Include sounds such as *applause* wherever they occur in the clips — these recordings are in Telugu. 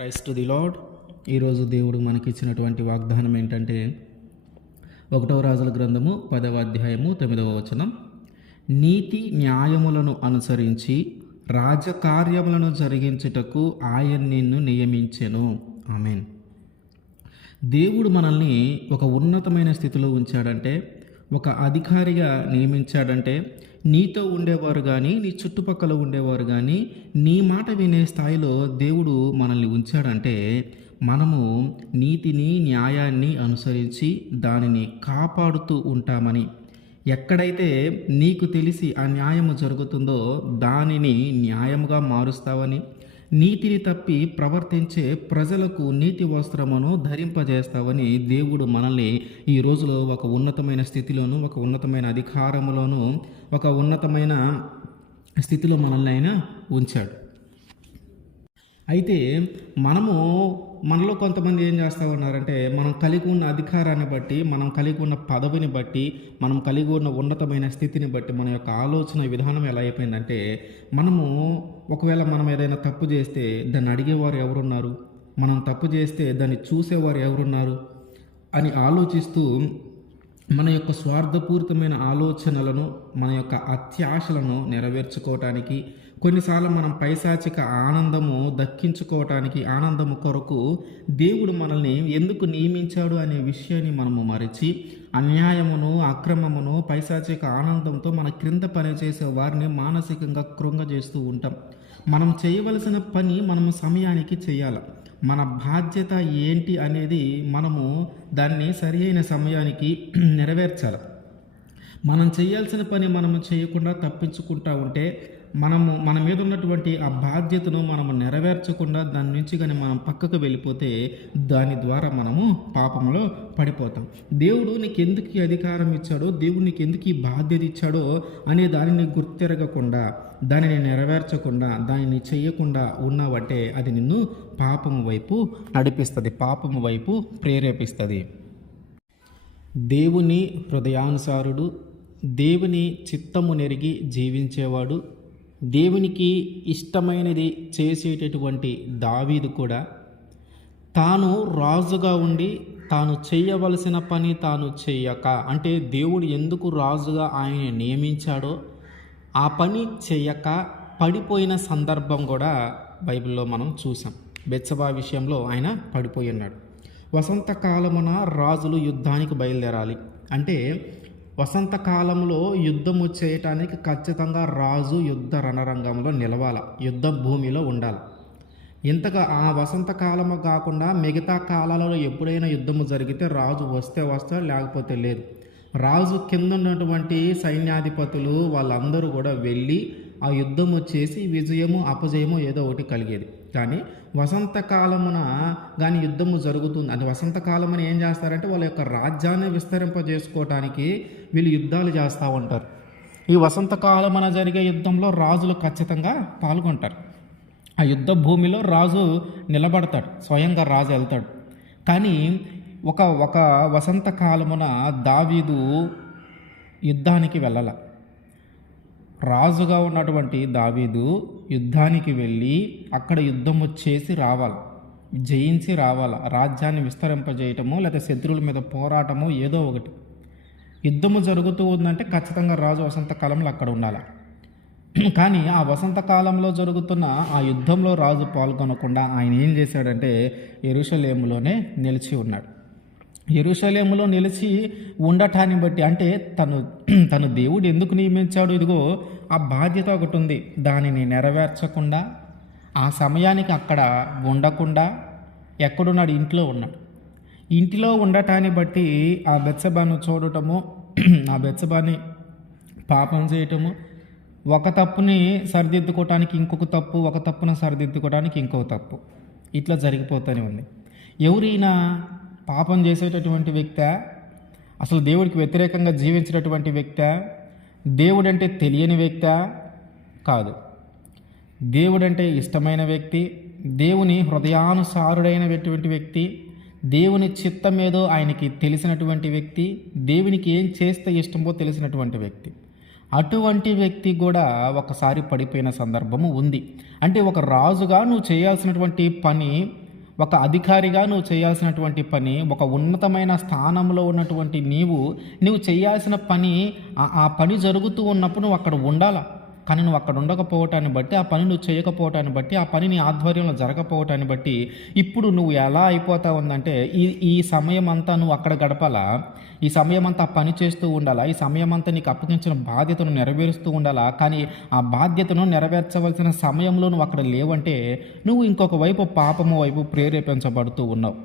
Christ to the lord. ఈరోజు దేవుడు మనకిచ్చినటువంటి వాగ్దానం ఏంటంటే ఒకటవ రాజుల గ్రంథము పదవ అధ్యాయము తొమ్మిదవ వచనం నీతి న్యాయములను అనుసరించి రాజకార్యములను జరిగించుటకు ఆయన నిన్ను నియమించెను. ఆమెన్. దేవుడు మనల్ని ఒక ఉన్నతమైన స్థితిలో ఉంచాడంటే ఒక అధికారిగా నియమించాడంటే నీతో ఉండేవారు కానీ నీ చుట్టుపక్కల ఉండేవారు కానీ నీ మాట వినే స్థాయిలో దేవుడు మనల్ని ఉంచాడంటే మనము నీతిని న్యాయాన్ని అనుసరించి దానిని కాపాడుతూ ఉంటామని. ఎక్కడైతే నీకు తెలిసి ఆ న్యాయము జరుగుతుందో దానిని న్యాయముగా మారుస్తావని నీతిని తప్పి ప్రవర్తించే ప్రజలకు నీతి వస్త్రమును ధరింపజేస్తావని దేవుడు మనల్ని ఈ రోజులో ఒక ఉన్నతమైన స్థితిలోను ఒక ఉన్నతమైన అధికారములోను ఒక ఉన్నతమైన స్థితిలో మనల్ని ఆయన ఉంచాడు. అయితే మనము మనలో కొంతమంది ఏం చేస్తూ ఉన్నారంటే మనం కలిగి ఉన్న అధికారాన్ని బట్టి మనం కలిగి ఉన్న పదవిని బట్టి మనం కలిగి ఉన్న ఉన్నతమైన స్థితిని బట్టి మన యొక్క ఆలోచన విధానం ఎలా అయిపోయిందంటే మనము ఒకవేళ మనం ఏదైనా తప్పు చేస్తే దాన్ని అడిగేవారు ఎవరున్నారు? మనం తప్పు చేస్తే దాన్ని చూసేవారు ఎవరున్నారు? అని ఆలోచిస్తూ మన యొక్క స్వార్థపూరితమైన ఆలోచనలను మన యొక్క అత్యాశలను నెరవేర్చుకోవటానికి కొన్నిసార్లు మనం పైశాచిక ఆనందము దక్కించుకోవటానికి ఆనందము కొరకు దేవుడు మనల్ని ఎందుకు నియమించాడు అనే విషయాన్ని మనము మరిచి అన్యాయమును అక్రమమును పైశాచిక ఆనందంతో మన క్రింద పనిచేసే వారిని మానసికంగా కృంగజేస్తూ ఉంటాం. మనం చేయవలసిన పని మనము సమయానికి చేయాలి. మన బాధ్యత ఏంటి అనేది మనము దాన్ని సరి అయిన సమయానికి *clears throat* నెరవేర్చాలి. మనం చేయాల్సిన పని మనము చేయకుండా తప్పించుకుంటా ఉంటే మనము మన మీద ఉన్నటువంటి ఆ బాధ్యతను మనము నెరవేర్చకుండా దాని నుంచి కానీ మనం పక్కకు వెళ్ళిపోతే దాని ద్వారా మనము పాపంలో పడిపోతాం. దేవుడు నీకు ఎందుకు ఈ అధికారం ఇచ్చాడో దేవుడు నీకు ఎందుకు ఈ బాధ్యత ఇచ్చాడో అనే దానిని గుర్తెరగకుండా దానిని నెరవేర్చకుండా దానిని చేయకుండా ఉన్నావంటే అది నిన్ను పాపము వైపు నడిపిస్తుంది పాపము వైపు ప్రేరేపిస్తుంది. దేవుని హృదయానుసారుడు దేవుని చిత్తము నెరిగి జీవించేవాడు దేవునికి ఇష్టమైనది చేసేటటువంటి దావీదు కూడా తాను రాజుగా ఉండి తాను చేయవలసిన పని తాను చేయక అంటే దేవుడు ఎందుకు రాజుగా ఆయన నియమించాడో ఆ పని చేయక పడిపోయిన సందర్భం కూడా బైబిల్లో మనం చూసాం బెచ్చబా విషయంలో ఆయన పడిపోయి ఉన్నాడు. వసంతకాలమున రాజులు యుద్ధానికి బయలుదేరాలి. అంటే వసంతకాలంలో యుద్ధము చేయటానికి ఖచ్చితంగా రాజు యుద్ధ రణరంగంలో నిలవాల యుద్ధ భూమిలో ఉండాలి. ఇంతగా ఆ వసంతకాలము కాకుండా మిగతా కాలాలలో ఎప్పుడైనా యుద్ధము జరిగితే రాజు వస్తే వస్తే లేకపోతే లేదు. రాజు కింద ఉన్నటువంటి సైన్యాధిపతులు వాళ్ళందరూ కూడా వెళ్ళి ఆ యుద్ధము చేసి విజయము అపజయము ఏదో ఒకటి కలిగేది. కానీ వసంతకాలమున కానీ యుద్ధము జరుగుతుంది. అంటే వసంతకాలమున ఏం చేస్తారంటే వాళ్ళ యొక్క రాజ్యాన్ని విస్తరింపజేసుకోవటానికి వీళ్ళు యుద్ధాలు చేస్తూ ఉంటారు. ఈ వసంతకాలమున జరిగే యుద్ధంలో రాజులు ఖచ్చితంగా పాల్గొంటారు. ఆ యుద్ధ భూమిలో రాజు నిలబడతాడు స్వయంగా రాజు వెళ్తాడు. కానీ ఒక ఒక వసంతకాలమున దావీదు యుద్ధానికి వెళ్ళాల. రాజుగా ఉన్నటువంటి దావీదు యుద్ధానికి వెళ్ళి అక్కడ యుద్ధము చేసి రావాలి జయించి రావాలి రాజ్యాన్ని విస్తరింపజేయటము లేదా శత్రువుల మీద పోరాటము ఏదో ఒకటి. యుద్ధము జరుగుతూ ఉందంటే ఖచ్చితంగా రాజు వసంతకాలంలో అక్కడ ఉండాలి. కానీ ఆ వసంతకాలంలో జరుగుతున్న ఆ యుద్ధంలో రాజు పాల్గొనకుండా ఆయన ఏం చేశాడంటే ఎరుషలేములోనే నిలిచి ఉన్నాడు. ఎరుశలేములో నిలిచి ఉండటాన్ని బట్టి అంటే తను *clears throat* తను దేవుడు ఎందుకు నియమించాడు? ఇదిగో ఆ బాధ్యత ఒకటి ఉంది. దానిని నెరవేర్చకుండా ఆ సమయానికి అక్కడ ఉండకుండా ఎక్కడున్నాడు? ఇంట్లో ఉన్నాడు. ఇంటిలో ఉండటాన్ని బట్టి ఆ బెచ్చబాను చూడటము *clears throat* ఆ బెచ్చబాని పాపం చేయటము ఒక తప్పుని సరిదిద్దుకోవటానికి ఇంకొక తప్పు ఒక తప్పును సరిదిద్దుకోవడానికి ఇంకొక తప్పు. ఇట్లా జరిగిపోతూనే ఉంది. ఎవరైనా పాపం చేసేటటువంటి వ్యక్తి అసలు దేవుడికి వ్యతిరేకంగా జీవించినటువంటి వ్యక్తి దేవుడంటే తెలియని వ్యక్తి కాదు. దేవుడంటే ఇష్టమైన వ్యక్తి దేవుని హృదయానుసారుడైనటువంటి వ్యక్తి దేవుని చిత్తం ఏదో ఆయనకి తెలిసినటువంటి వ్యక్తి దేవునికి ఏం చేస్తే ఇష్టమో తెలిసినటువంటి వ్యక్తి. అటువంటి వ్యక్తి కూడా ఒకసారి పడిపోయిన సందర్భము ఉంది. అంటే ఒక రాజుగా నువ్వు చేయాల్సినటువంటి పని ఒక అధికారిగా నువ్వు చేయాల్సినటువంటి పని ఒక ఉన్నతమైన స్థానంలో ఉన్నటువంటి నీవు నువ్వు చేయాల్సిన పని ఆ- పని జరుగుతూ ఉన్నప్పుడు నువ్వు అక్కడ ఉండాలా? కానీ నువ్వు అక్కడ ఉండకపోవటాన్ని బట్టి ఆ పని నువ్వు చేయకపోవటాన్ని బట్టి ఆ పని నీ ఆధ్వర్యంలో జరగకపోవటాన్ని బట్టి ఇప్పుడు నువ్వు ఎలా అయిపోతా ఉందంటే ఈ ఈ సమయం అంతా నువ్వు అక్కడ గడపాలా? ఈ సమయం అంతా ఆ పని చేస్తూ ఉండాలా? ఈ సమయం అంతా నీకు అప్పగించిన బాధ్యతను నెరవేరుస్తూ ఉండాలా? కానీ ఆ బాధ్యతను నెరవేర్చవలసిన సమయంలో నువ్వు అక్కడ లేవంటే నువ్వు ఇంకొక వైపు పాపము వైపు ప్రేరేపించబడుతూ ఉన్నావు.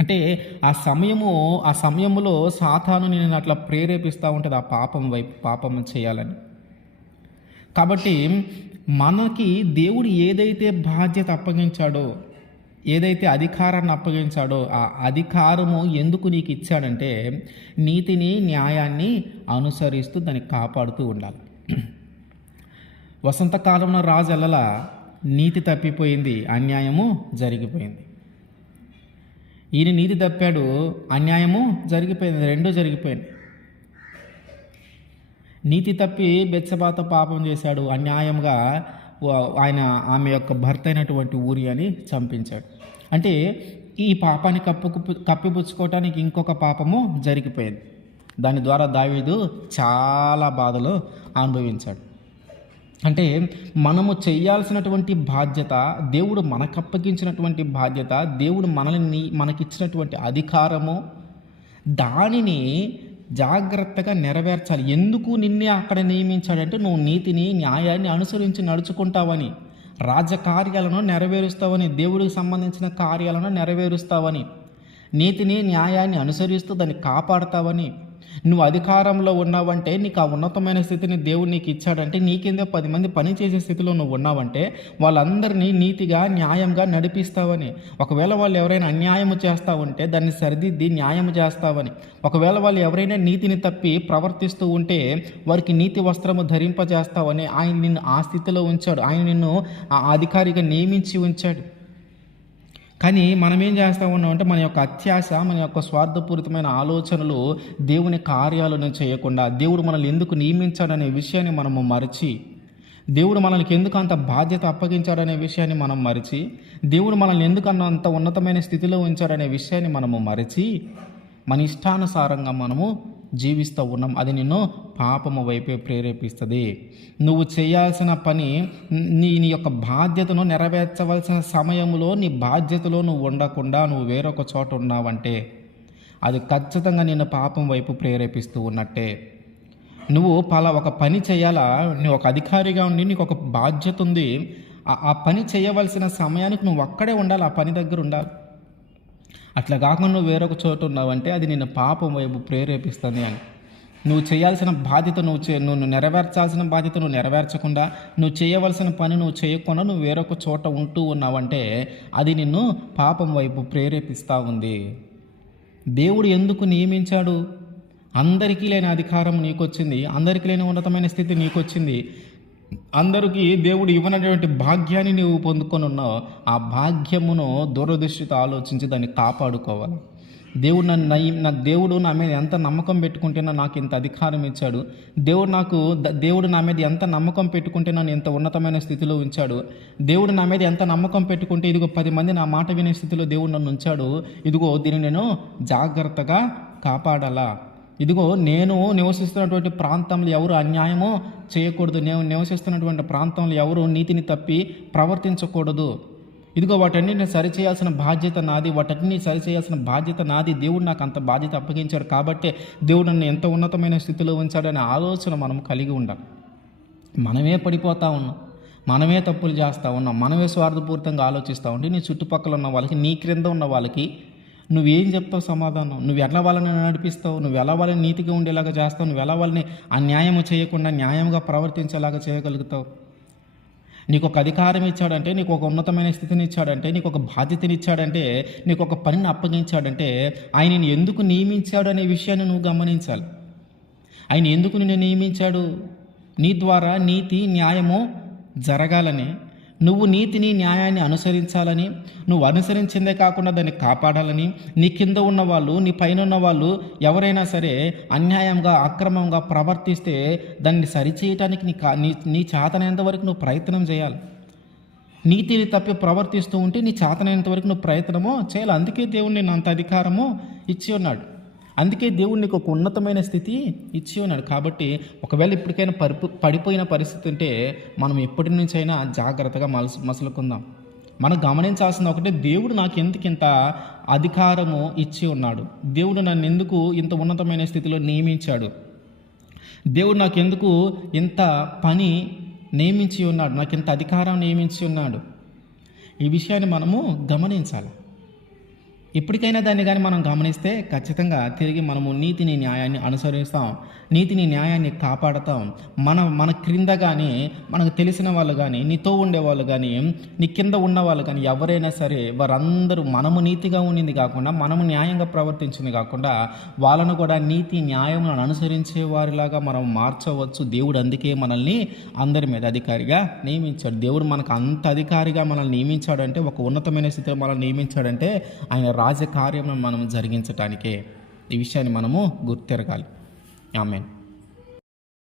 అంటే ఆ సమయము ఆ సమయంలో సాతాను నేను అట్లా ప్రేరేపిస్తూ ఉంటుంది ఆ పాపం వైపు పాపం చేయాలని. కాబట్టి మనకి దేవుడు ఏదైతే బాధ్యత అప్పగించాడో ఏదైతే అధికారాన్ని అప్పగించాడో ఆ అధికారము ఎందుకు నీకు ఇచ్చాడంటే నీతిని న్యాయాన్ని అనుసరిస్తూ దాన్ని కాపాడుతూ ఉండాలి. వసంతకాలంలో రాజు ఎల్లల నీతి తప్పిపోయింది అన్యాయము జరిగిపోయింది. ఈయన నీతి తప్పాడు అన్యాయము జరిగిపోయింది రెండూ జరిగిపోయింది నీతి తప్పి బెచ్చబాత పాపం చేశాడు. అన్యాయంగా ఆయన ఆమె యొక్క భర్త అయినటువంటి ఊరి అని చంపించాడు. అంటే ఈ పాపాన్ని కప్పుకు కప్పిపుచ్చుకోవటానికి ఇంకొక పాపము జరిగిపోయింది. దాని ద్వారా దావీదు చాలా బాధలు అనుభవించాడు. అంటే మనము చేయాల్సినటువంటి బాధ్యత దేవుడు మనకు అప్పగించినటువంటి బాధ్యత దేవుడు మనల్ని మనకిచ్చినటువంటి అధికారము దానిని జాగ్రత్తగా నెరవేర్చాలి. ఎందుకు నిన్నే అక్కడ నియమించాడంటే నువ్వు నీతిని న్యాయాన్ని అనుసరించి నడుచుకుంటావని రాజకార్యాలను నెరవేరుస్తావని దేవుడికి సంబంధించిన కార్యాలను నెరవేరుస్తావని నీతిని న్యాయాన్ని అనుసరిస్తూ దాన్ని కాపాడతావని నువ్వు అధికారంలో ఉన్నావంటే నీకు ఆ ఉన్నతమైన స్థితిని దేవుడు నీకు ఇచ్చాడంటే నీకిందే పది మంది పని చేసే స్థితిలో నువ్వు ఉన్నావంటే వాళ్ళందరినీ నీతిగా న్యాయంగా నడిపిస్తావని. ఒకవేళ వాళ్ళు ఎవరైనా అన్యాయము చేస్తా ఉంటే దాన్ని సరిదిద్ది న్యాయం చేస్తావని. ఒకవేళ వాళ్ళు ఎవరైనా నీతిని తప్పి ప్రవర్తిస్తూ ఉంటే వారికి నీతి వస్త్రము ధరింపజేస్తావని ఆయన నిన్ను ఆ స్థితిలో ఉంచాడు. ఆయన నిన్ను ఆ అధికారిగా నియమించి ఉంచాడు. కానీ మనం ఏం చేస్తూ ఉన్నామంటే మన యొక్క అత్యాశ మన యొక్క స్వార్థపూరితమైన ఆలోచనలు దేవుని కార్యాలను చేయకుండా దేవుడు మనల్ని ఎందుకు నియమించాడనే విషయాన్ని మనము మరచి దేవుడు మనల్ని ఎందుకు అంత బాధ్యత అప్పగించాడనే విషయాన్ని మనం మరిచి దేవుడు మనల్ని ఎందుకు అంత ఉన్నతమైన స్థితిలో ఉంచాడనే విషయాన్ని మనము మరిచి మన ఇష్టానుసారంగా మనము జీవిస్తూ ఉన్నాం. అది నిన్ను పాపము వైపే ప్రేరేపిస్తుంది. నువ్వు చేయాల్సిన పని నీ నీ యొక్క బాధ్యతను నెరవేర్చవలసిన సమయంలో నీ బాధ్యతలో నువ్వు ఉండకుండా నువ్వు వేరొక చోట ఉన్నావంటే అది ఖచ్చితంగా నిన్ను పాపం వైపు ప్రేరేపిస్తూ ఉన్నట్టే. నువ్వు పలా ఒక పని చేయాలా? నువ్వు ఒక అధికారిగా ఉండి నీకు ఒక బాధ్యత ఉంది. ఆ- పని చేయవలసిన సమయానికి నువ్వు అక్కడే ఉండాలి ఆ పని దగ్గర ఉండాలి. అట్లా కాకుండా నువ్వు వేరొక చోట ఉన్నావంటే అది నిన్ను పాపం వైపు ప్రేరేపిస్తుంది అని. నువ్వు చేయాల్సిన బాధ్యత నువ్వు చే నువ్వు నెరవేర్చాల్సిన బాధ్యత నువ్వు నెరవేర్చకుండా నువ్వు చేయవలసిన పని నువ్వు చేయకుండా నువ్వు వేరొక చోట ఉంటూ ఉన్నావంటే అది నిన్ను పాపం వైపు ప్రేరేపిస్తూ ఉంది. దేవుడు ఎందుకు నియమించాడు? అందరికీ లేని అధికారం నీకొచ్చింది అందరికీ లేని ఉన్నతమైన స్థితి నీకొచ్చింది. అందరికీ దేవుడు ఇవ్వనటువంటి భాగ్యాన్ని నీవు పొందుకొని ఉన్నావు ఆ భాగ్యమును దూరదృష్టితో ఆలోచించి దాన్ని కాపాడుకోవాలి. దేవుడు నన్ను నా దేవుడు నా మీద ఎంత నమ్మకం పెట్టుకుంటేనో నాకు ఇంత అధికారం ఇచ్చాడు. దేవుడు నాకు ద- దేవుడు నా మీద ఎంత నమ్మకం పెట్టుకుంటే నన్ను ఎంత ఉన్నతమైన స్థితిలో ఉంచాడు. దేవుడు నా మీద ఎంత నమ్మకం పెట్టుకుంటే ఇదిగో పది మంది నా మాట వినే స్థితిలో దేవుడు నన్ను ఉంచాడు. ఇదిగో దీన్ని నేను జాగ్రత్తగా కాపాడాలా? ఇదిగో నేను నివసిస్తున్నటువంటి ప్రాంతంలో ఎవరు అన్యాయమో చేయకూడదు. నేను నివసిస్తున్నటువంటి ప్రాంతంలో ఎవరు నీతిని తప్పి ప్రవర్తించకూడదు. ఇదిగో వాటన్నిటిని సరిచేయాల్సిన బాధ్యత నాది. వాటన్నిటిని సరిచేయాల్సిన బాధ్యత నాది. దేవుడు నాకు అంత బాధ్యత అప్పగించాడు కాబట్టి దేవుడు నన్ను ఎంత ఉన్నతమైన స్థితిలో ఉంచాడనే ఆలోచన మనం కలిగి ఉండాలి. మనమే పడిపోతా ఉన్నాం. మనమే తప్పులు చేస్తూ ఉన్నాం. మనమే స్వార్థపూరితంగా ఆలోచిస్తూ ఉంటే నీ చుట్టుపక్కల ఉన్న వాళ్ళకి నీ క్రింద ఉన్న వాళ్ళకి నువ్వేం చెప్తావు సమాధానం? నువ్వు ఎలా వాళ్ళని నడిపిస్తావు? నువ్వు ఎలా వాళ్ళని నీతిగా ఉండేలాగా చేస్తావు? నువ్వు ఎలా వాళ్ళని అన్యాయం చేయకుండా న్యాయంగా ప్రవర్తించేలాగా చేయగలుగుతావు? నీకు ఒక అధికారం ఇచ్చాడంటే నీకు ఒక ఉన్నతమైన స్థితిని ఇచ్చాడంటే నీకు ఒక బాధ్యతని ఇచ్చాడంటే నీకు ఒక పనిని అప్పగించాడంటే ఆయనని ఎందుకు నియమించాడు అనే విషయాన్ని నువ్వు గమనించాలి. ఆయన ఎందుకు నిన్ను నియమించాడు? నీ ద్వారా నీతి న్యాయము జరగాలని నువ్వు నీతిని న్యాయాన్ని అనుసరించాలని నువ్వు అనుసరించిందే కాకుండా దాన్ని కాపాడాలని నీ కింద ఉన్న వాళ్ళు నీ పైన ఉన్న వాళ్ళు ఎవరైనా సరే అన్యాయంగా అక్రమంగా ప్రవర్తిస్తే దాన్ని సరిచేయటానికి నీ కా నీ నీ చేతనైనంత వరకు నువ్వు ప్రయత్నం చేయాలి. నీతిని తప్పి ప్రవర్తిస్తూ ఉంటే నీ చేతనైనంత వరకు నువ్వు ప్రయత్నమో చేయాలి. అందుకే దేవుడు నేను అంత అధికారము ఇచ్చి ఉన్నాడు. అందుకే దేవుడు నీకు ఒక ఉన్నతమైన స్థితి ఇచ్చి ఉన్నాడు. కాబట్టి ఒకవేళ ఇప్పటికైనా పరిపు పడిపోయిన పరిస్థితి ఉంటే మనం ఎప్పటి నుంచైనా జాగ్రత్తగా మలసు మసలుకుందాం. మనం గమనించాల్సింది ఒకటే దేవుడు నాకు ఎందుకు ఇంత అధికారము ఇచ్చి ఉన్నాడు? దేవుడు నన్ను ఎందుకు ఇంత ఉన్నతమైన స్థితిలో నియమించాడు? దేవుడు నాకు ఎందుకు ఇంత పని నియమించి ఉన్నాడు? నాకు ఇంత అధికారం నియమించి ఉన్నాడు? ఈ విషయాన్ని మనము గమనించాలి. ఇప్పటికైనా దాన్ని కానీ మనం గమనిస్తే ఖచ్చితంగా తిరిగి మనము నీతిని న్యాయాన్ని అనుసరిస్తాం. నీతిని న్యాయాన్ని కాపాడతాం. మన మన క్రింద కానీ మనకు తెలిసిన వాళ్ళు కానీ నీతో ఉండేవాళ్ళు కానీ నీ కింద ఉన్న వాళ్ళు కానీ ఎవరైనా సరే వారందరూ మనము నీతిగా ఉండింది కాకుండా మనము న్యాయంగా ప్రవర్తించింది కాకుండా వాళ్ళను కూడా నీతి న్యాయములను అనుసరించే వారిలాగా మనం మార్చవచ్చు. దేవుడు అందుకే మనల్ని అందరి మీద అధికారిగా నియమించాడు. దేవుడు మనకు అంత అధికారిగా మనల్ని నియమించాడంటే ఒక ఉన్నతమైన స్థితిలో మనల్ని నియమించాడంటే ఆయన రాజకార్యం మనం జరిగించటానికే ఈ విషయాన్ని మనము గుర్తెరగాలి. ఆమెన్.